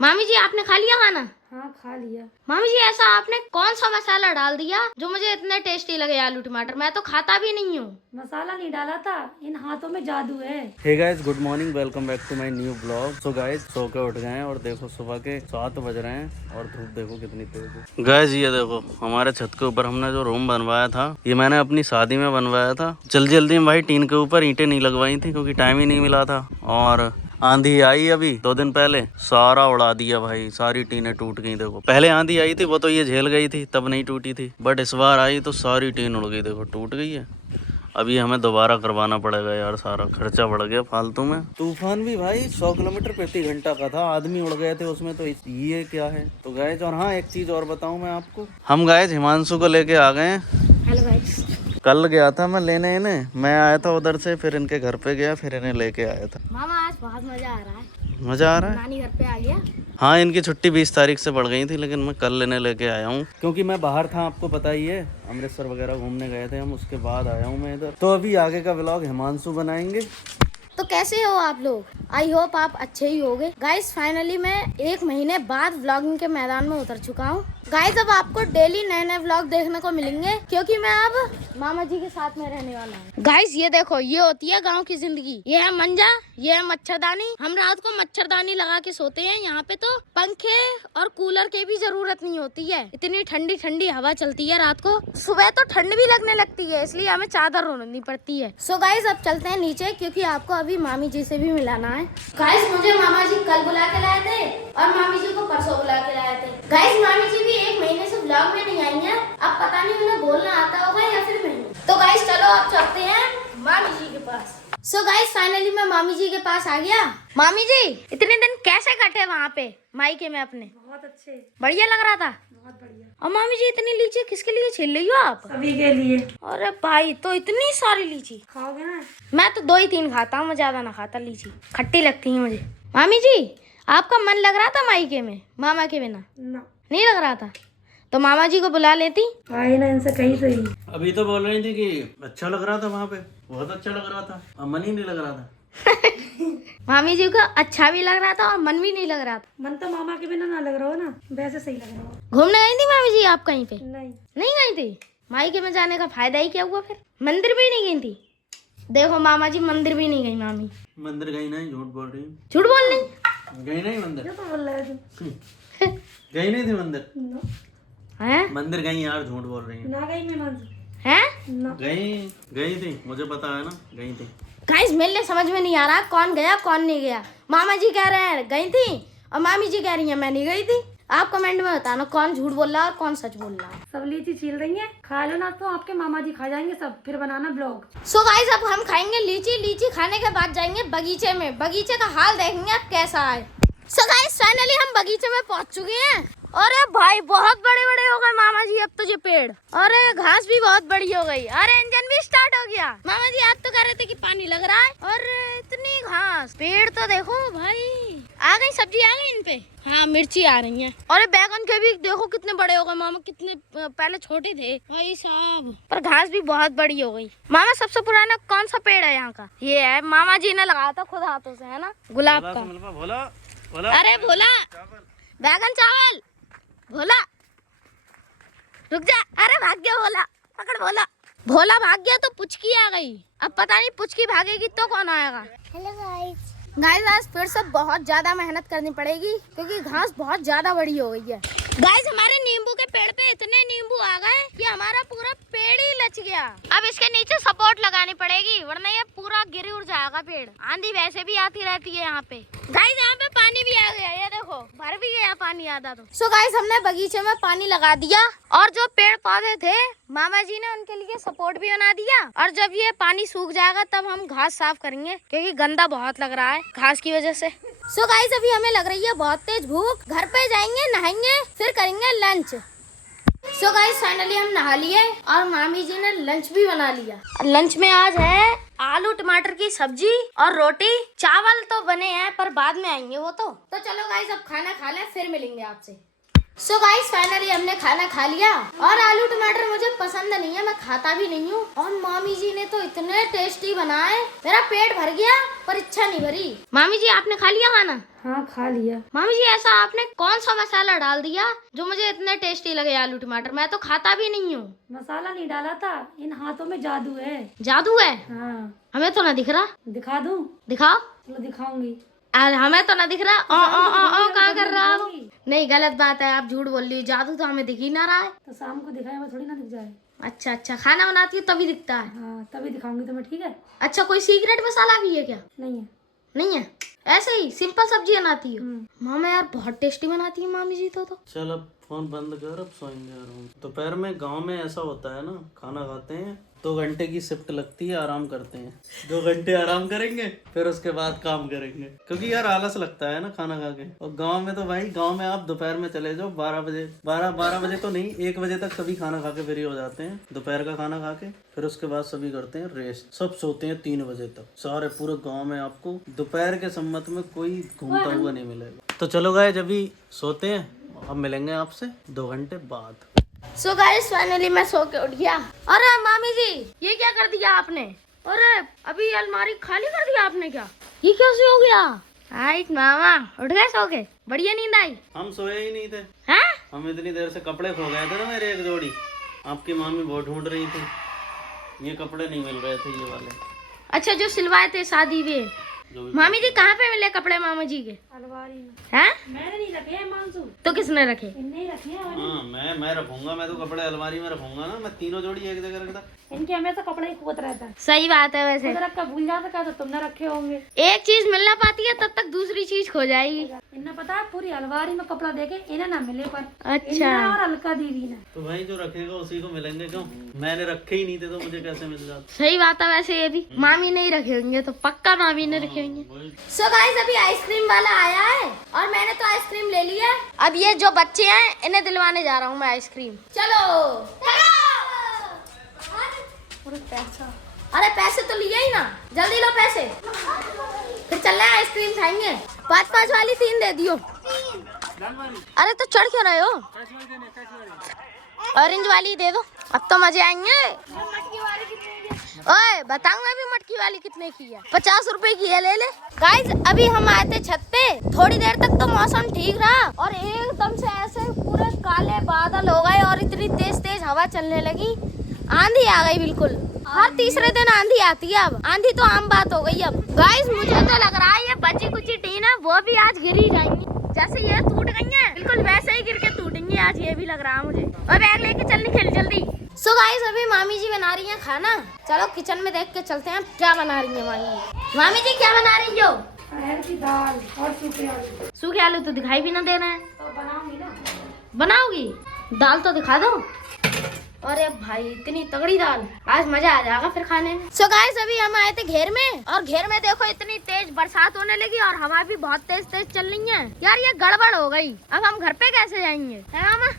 मामी जी आपने खा लिया खाना? हाँ खा लिया। मामी जी ऐसा आपने कौन सा मसाला डाल दिया जो मुझे इतने टेस्टी लगे आलू टमाटर? मैं तो खाता भी नहीं हूँ। मसाला नहीं डाला था, इन हाथों में जादू है। Hey guys, good morning, welcome back to my new blog. So guys, सो के उठ गए हैं और देखो सुबह के 7 बज रहे हैं और धूप देखो कितनी तेज है। गाइस ये देखो हमारे छत के ऊपर हमने जो रूम बनवाया था, ये मैंने अपनी शादी में बनवाया था। जल्दी जल्दी में भाई टीन के ऊपर ईंटें नहीं लगवाई थी क्योंकि टाइम ही नहीं मिला था। और आंधी आई अभी 2 दिन पहले, सारा उड़ा दिया भाई, सारी टीनें टूट गई। देखो पहले आंधी आई थी वो तो ये झेल गई थी, तब नहीं टूटी थी, बट इस बार आई तो सारी टीन उड़ गई। देखो टूट गई है। अभी हमें दोबारा करवाना पड़ेगा यार, सारा खर्चा बढ़ गया फालतू में। तूफान भी भाई 100 किलोमीटर प्रति घंटा का था, आदमी उड़ गए थे उसमें, तो ये क्या है। तो गाइस, और हाँ एक चीज और बताऊं मैं आपको, हम गाइस हिमांशु को लेके आ गए हैं। Hello guys. कल गया था मैं लेने इन्हें, मैं आया था उधर से, फिर इनके घर पे गया, फिर इन्हें लेके आया था। मामा आज बहुत मजा आ रहा है। मजा आ रहा है। नानी घर पे आ गया। हाँ इनकी छुट्टी 20 तारीख से बढ़ गई थी, लेकिन मैं कल लेने लेके आया हूँ क्योंकि मैं बाहर था, आपको पता ही है, अमृतसर वगैरह घूमने गए थे हम, उसके बाद आया हूँ मैं इधर। तो अभी आगे का व्लॉग हिमांशु बनाएंगे। तो कैसे हो आप लोग? आई होप आप अच्छे ही होगे। गाइस फाइनली मैं 1 महीने बाद व्लॉगिंग के मैदान में उतर चुका हूँ। गाइस अब आपको डेली नए नए व्लॉग देखने को मिलेंगे क्योंकि मैं अब मामा जी के साथ में रहने वाला हूँ। गाइस ये देखो, ये होती है गांव की जिंदगी। ये है मंजा, ये है मच्छरदानी। हम रात को मच्छरदानी लगा के सोते हैं। यहाँ पे तो पंखे और कूलर की भी जरूरत नहीं होती है, इतनी ठंडी ठंडी हवा चलती है रात को। सुबह तो ठंड भी लगने लगती है, इसलिए हमें चादर ओढ़नी पड़ती है। सो गाइस अब चलते हैं नीचे क्योंकि आपको अभी मामी जी से भी मिलाना है। गाइस मुझे मामा जी कल बुला के लाए थे और मामी जी को परसों बुला के लाए थे। गाइस मामी जी भी 1 महीने से व्लॉग में नहीं आई हैं। अब पता नहीं उन्हें बोलना आता होगा या फिर नहीं। तो गाइस चलो अब चलते हैं मामी जी के पास। सो गाइस फाइनली मैं मामी जी के पास आ गया। मामी जी इतने दिन कैसे कटे वहाँ पे मायके में अपने? बहुत अच्छे, बढ़िया लग रहा था। बहुत बढ़िया। और मामी जी इतनी लीची किसके लिए छील रही हो आप? सभी के लिए। अरे भाई तो इतनी सारी लीची खाओगे ना? मैं तो 2 ही 3 खाता हूँ, मैं ज्यादा ना खाता। लीची खट्टी लगती है मुझे। मामी जी आपका मन लग रहा था मायके में मामा के बिना? ना। नहीं लग रहा था तो मामा जी को बुला लेती। आए ना इनसे कहीं से ही। अभी तो बोल रही थी कि अच्छा लग रहा था वहाँ पे, बहुत अच्छा लग रहा था, अब मन ही नहीं लग रहा था। मामी जी को अच्छा भी लग रहा था और मन भी नहीं लग रहा था। मन तो मामा के बिना ना लग रहा हो ना, वैसे सही लग रहा हो। घूमने गई थी मामी जी आप कहीं पे? नहीं। नहीं गई थी। मायके में जाने का फायदा ही क्या हुआ फिर? मंदिर भी नहीं गई थी? देखो मामा जी मंदिर भी नहीं गई मामी। मंदिर गई नहीं, झूठ बोल रही हूँ। झूठ बोल रही? गई नहीं मंदिर? क्या तो बोल रहा है तू? गई नहीं थी मंदिर? ना। हैं? मंदिर गई यार, झूठ बोल रही है। ना गई मैं मंदिर। हैं? ना। गई थी, मुझे पता है ना, गई थी। गाइस मेरे समझ में नहीं आ रहा कौन गया कौन नहीं गया। मामा जी कह रहे हैं गई थी और मामी जी कह रही है मैं नहीं गई थी। आप कमेंट में बताना कौन झूठ बोल रहा है और कौन सच बोल रहा है। सब लीची छील रही है, खा लो ना तो आपके मामा जी खा जाएंगे सब, फिर बनाना ब्लॉग। सो गाइस अब हम खाएंगे लीची। लीची खाने के बाद जाएंगे बगीचे में, बगीचे का हाल देखेंगे अब कैसा है। सो गाइस फाइनली हम बगीचे में पहुंच चुके हैं। अरे भाई बहुत बड़े बड़े हो गए मामा जी अब तो ये पेड़। अरे घास भी बहुत बड़ी हो गई। अरे इंजन भी स्टार्ट हो गया। मामा जी आप तो कह रहे थे कि पानी लग रहा है। और इतनी घास, पेड़ तो देखो भाई। आ गई सब्जी, आ गई इन पे। हाँ मिर्ची आ रही है। अरे बैगन के भी देखो कितने बड़े हो गए मामा, कितने पहले छोटे थे भाई साहब, पर घास भी बहुत बड़ी हो गई। मामा सबसे पुराना कौन सा पेड़ है यहाँ का? ये है, मामा जी ने लगाया था खुद हाथों से, है ना, गुलाब का। भोला। अरे भोला, बैगन चावल। भोला रुक जा, अरे भाग गया भोला, पकड़ भोला। भोला भाग गया तो पुचकी आ गई। अब पता नहीं पुचकी भागेगी तो कौन आएगा। Hello guys. गाइस आज फिर से बहुत ज्यादा मेहनत करनी पड़ेगी क्योंकि घास बहुत ज्यादा बड़ी हो गई है। गाइस हमारे नींबू के पेड़ पे इतने नींबू आ गए कि हमारा पूरा पेड़ ही लच गया। अब इसके नीचे सपोर्ट लगानी पड़ेगी वरना ये पूरा गिर उड़ जाएगा पेड़। आंधी वैसे भी आती रहती है यहाँ पे। गाइस यहाँ पे पानी भी आ गया, ये देखो भर भी गया पानी आधा तो। सो गाइस हमने बगीचे में पानी लगा दिया और जो पेड़ पौधे थे मामा जी ने उनके लिए सपोर्ट भी बना दिया। और जब ये पानी सूख जाएगा तब हम घास साफ करेंगे क्योंकि गंदा बहुत लग रहा है घास की वजह से। सो गाइस अभी हमें लग रही है बहुत तेज भूख। घर पे जाएंगे, नहाएंगे, फिर करेंगे लंच। सो गाइस फाइनली हम नहा लिए और मामी जी ने लंच भी बना लिया। लंच में आज है आलू टमाटर की सब्जी और रोटी। चावल तो बने हैं पर बाद में आएंगे वो तो चलो गाइस अब खाना खा लें फिर मिलेंगे आपसे। सो गाइस फाइनली हमने खाना खा लिया और आलू टमाटर मुझे पसंद नहीं है, मैं खाता भी नहीं हूँ। और मामी जी ने तो इतने टेस्टी बनाए, मेरा पेट भर गया पर इच्छा नहीं भरी। मामी जी आपने खा लिया खाना? हाँ खा लिया। मामी जी ऐसा आपने कौन सा मसाला डाल दिया जो मुझे इतने टेस्टी लगे आलू टमाटर? मैं तो खाता भी नहीं हूँ। मसाला नहीं डाला था, इन हाथों में जादू है। जादू है? हाँ। हमें तो ना दिख रहा। दिखा दूं? दिखाओ। चलो दिखाऊंगी। हमें तो ना दिख रहा। ओ क्या कर रहा हो? नहीं गलत बात है, आप झूठ बोल रही हो। जादू तो हमें दिख ही ना रहा है। तो शाम को दिखाए मैं थोड़ी ना दिख जाए। अच्छा अच्छा, खाना बनाती हो तभी दिखता है? हाँ तभी दिखाऊंगी तुम्हें, ठीक है। अच्छा कोई सीक्रेट मसाला भी है क्या? नहीं है। नहीं है, ऐसे ही सिंपल सब्जी बनाती हो? मामा यार बहुत टेस्टी बनाती है मामी जी तो। चल अब फोन बंद कर, अब सोएंगे आराम। दोपहर में गांव में ऐसा होता है ना, खाना खाते हैं 2 घंटे की शिफ्ट लगती है, आराम करते हैं 2 घंटे आराम करेंगे, फिर उसके बाद काम करेंगे, क्योंकि यार आलस लगता है ना खाना खा के। और गांव में तो भाई, गांव में आप दोपहर में चले जाओ 12 बजे, 12 बजे तो नहीं, 1 बजे तक सभी खाना खा के फ्री हो जाते हैं, दोपहर का खाना खा के। फिर उसके बाद सभी करते हैं रेस्ट, सब सोते हैं 3 बजे तक। सारे पूरे गाँव में आपको दोपहर के सम्मत में कोई घूमता हुआ नहीं मिलेगा। तो चलो गाइस अभी सोते हैं, अब मिलेंगे आपसे 2 घंटे बाद। सो गाइस फाइनली मैं सो के उठ गया। अरे मामी जी ये क्या कर दिया आपने? अरे अभी अलमारी खाली कर दिया आपने क्या? ये कैसे हो गया? हाइट मामा उठ गए सो के? बढ़िया नींद आई? हम सोए ही नहीं थे। हैं? हम इतनी देर से कपड़े खो गए थे ना मेरे, एक जोड़ी। आपकी मामी बहुत ढूंढ रही थी, ये कपड़े नहीं मिल रहे थे, ये वाले। अच्छा जो सिलवाए थे शादी में। मामी जी कहाँ पे मिले कपड़े मामा जी के? अलमारी में। हैं? मैंने नहीं रखे हैं मानसू। तो किसने रखे? इनने ही रखे हैं। हाँ मैं रखूंगा, मैं तो कपड़े अलमारी में रखूंगा ना, मैं तीनों जोड़ी एक जगह रखता। इनके हमेशा कपड़ा ही खोत रहता है। सही बात है वैसे। खुद रख कर भूल जाता क्या, तो तुमने रखे होंगे। एक चीज मिल ना पाती है तब तक दूसरी चीज खो जाएगी। इन्हें पता है पूरी अलमारी में कपड़ा देखे इन्हें ना मिले, पर अच्छा। इन्हें और हल्का दीदी ने। तो भाई जो रखेगा उसी को मिलेंगे, क्यों? मैंने रखे ही नहीं थे तो मुझे कैसे मिल जाते? सही बात है वैसे, ये भी मामी नहीं रखे होंगे तो पक्का मामी ने रखे होंगे। सो गाइस अभी आइसक्रीम वाला आया है और मैंने तो आइसक्रीम ले ली है। अब ये जो बच्चे हैं इन्हें दिलवाने जा रहा हूँ मैं आइसक्रीम। चलो अरे पैसे तो लिए ही ना, जल्दी लो पैसे, फिर चल रहे हैं आइसक्रीम खाएंगे। 5-5 वाली 3 दे दियो। अरे तो चढ़ क्यों रहे हो? ऑरेंज वाली दे दो, अब तो मजे आएंगे। ओए बताऊंगा अभी मटकी वाली कितने की है। 50 रुपए की है, ले ले। गाइस अभी हम आए थे छत पे, थोड़ी देर तक तो मौसम ठीक रहा और एकदम से ऐसे पूरे काले बादल हो गए और इतनी तेज तेज हवा चलने लगी, आंधी आ गई बिल्कुल। हर तीसरे दिन आंधी आती है, अब आंधी तो आम बात हो गई। अब गाइस मुझे तो लग रहा है ये बची कुची टीन है वो भी आज गिर ही जाएंगी, जैसे ये टूट गई है बिल्कुल वैसे ही गिर के टूटेंगी आज, ये भी लग रहा है मुझे। और बैग लेके चल निकल जल्दी। सो गाइस अभी मामी जी बना रही हैं खाना, चलो किचन में देख के चलते हैं क्या बना रही है मामी। मामी जी क्या बना रही हो? अरहर की दाल और सूखे आलू। सूखे आलू तो दिखाई भी ना दे रहे हैं। तो बनाऊंगी ना। बनाओगी? दाल तो दिखा दो। अरे भाई इतनी तगड़ी दाल, आज मजा आ जाएगा फिर खाने में। सो गाइस अभी हम आए थे घेर में और घेर में देखो इतनी तेज बरसात होने लगी और हवा भी बहुत तेज तेज चल रही है। यार ये गड़बड़ हो गई, अब हम घर पे कैसे जाएंगे? है मामा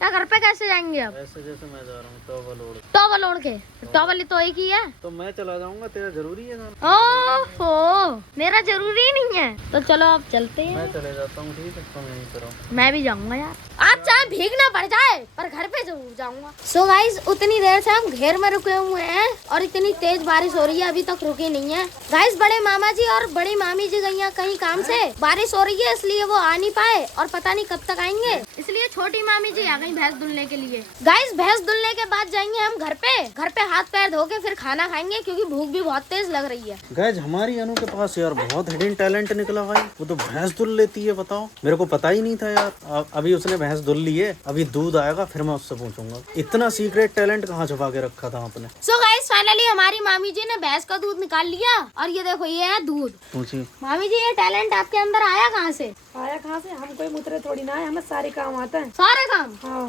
क्या घर पे कैसे जाएंगे अब? ऐसे जैसे मैं जा रहा हूँ टॉवल ओढ़। टॉवल ओढ़ के? टॉवल तो एक ही है। तो मैं चला जाऊंगा, तेरा जरूरी है ना? ओहो मेरा जरूरी नहीं है, तो चलो अब चलते हैं। मैं चले जाता हूँ, ठीक है, तुम यहीं पे रहो। मैं भी जाऊंगा यार, आप चाहे भीगना पड़ जाए पर घर पे जरूर जाऊंगा। सो गाइस उतनी देर से हम घेर में रुके हुए हैं और इतनी तेज बारिश हो रही है, अभी तक रुकी नहीं है। गाइस बड़े मामा जी और बड़ी मामी जी गई हैं कहीं काम से, बारिश हो रही है इसलिए वो आ नहीं पाए और पता नहीं कब तक आएंगे, इसलिए छोटी मामी जी आ गई भैंस धुलने के लिए। गाइस भैंस धुलने के बाद जाएंगे हम घर पे हाथ पैर धो के फिर खाना खाएंगे, क्योंकि भूख भी बहुत तेज लग रही है। गाइस हमारी अनु के पास यार बहुत हिडन टैलेंट निकला भाई, वो तो भैंस धुल लेती है, बताओ मेरे को पता ही नहीं था यार। अभी उसने भैंस धुल ली है, अभी दूध आएगा फिर मैं उससे पूछूंगा इतना सीक्रेट टैलेंट कहाँ छुपा के रखा था आपने। सो गाइस फाइनली हमारी मामी जी ने भैंस का दूध निकाल लिया और ये देखो ये है दूध। पूछिए मामी जी ये टैलेंट आपके अंदर आया कहाँ से? आया कहाँ से? हम कोई मुतरे थोड़ी ना है, हमें सारे काम आते हैं। सारे काम? हाँ।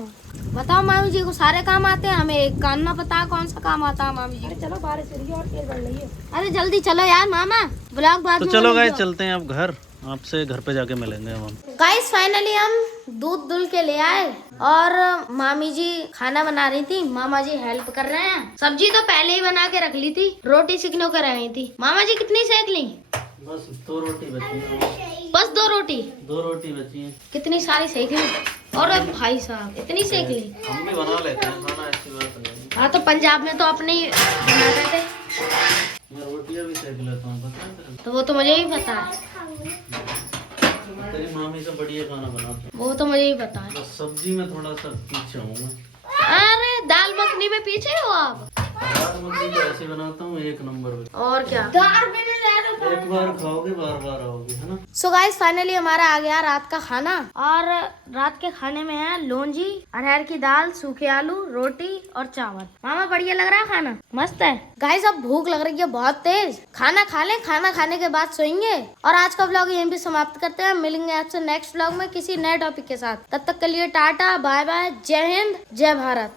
बताओ मामी जी को सारे काम आते हैं, हमें एक काम ना पता कौन सा काम आता है मामी जी। अरे चलो बारिश हो रही है और तेज बढ़ रही है। अरे जल्दी चलो यार मामा, ब्लॉग बाद तो में चलो बना गाइस दो। चलते हैं अब घर, आपसे घर पे जाके मिलेंगे हम। गाइस फाइनली हम दूध दुल के ले आए और मामी जी खाना बना रही थी, मामा जी हेल्प कर रहे हैं। सब्जी तो पहले ही बना के रख ली थी, रोटी सिकनो कर रही थी। मामा जी कितनी सेक ली? बस 2 रोटी बची है। बस 2 रोटी? 2 रोटी बची है। कितनी सारी सेक ली? और भाई साहब इतनी सेक ली। हम भी बना लेते हैं खाना, ऐसी बात नहीं। हाँ तो पंजाब में तो अपने ही बनाते थे। मैं रोटियां भी सेक लेता हूँ, पता है तेरे तो वो तो मुझे ही पता है, को? तेरी मामी से बढ़िया खाना बनाती है। वो तो मुझे ही पता है। बस सब्जी में थोड़ा सा पीछे हूँ मैं। अरे दाल मखनी में पीछे हो आप? दाल मखनी तो ऐसे बनाता हूँ एक नंबर में। और क्या, एक बार खाओगे बार बार आओगे, है ना। सो गाइस फाइनली हमारा आ गया रात का खाना, और रात के खाने में है लौंजी, अरहर की दाल, सूखे आलू, रोटी और चावल। मामा बढ़िया लग रहा है खाना, मस्त है। गाइस अब भूख लग रही है बहुत तेज, खाना खा ले, खाना खाने के बाद सोएंगे। और आज का व्लॉग यहीं पे समाप्त करते हैं, मिलेंगे आपसे नेक्स्ट व्लॉग में किसी नए टॉपिक के साथ। तब तक के लिए टाटा बाय बाय, जय हिंद जय भारत।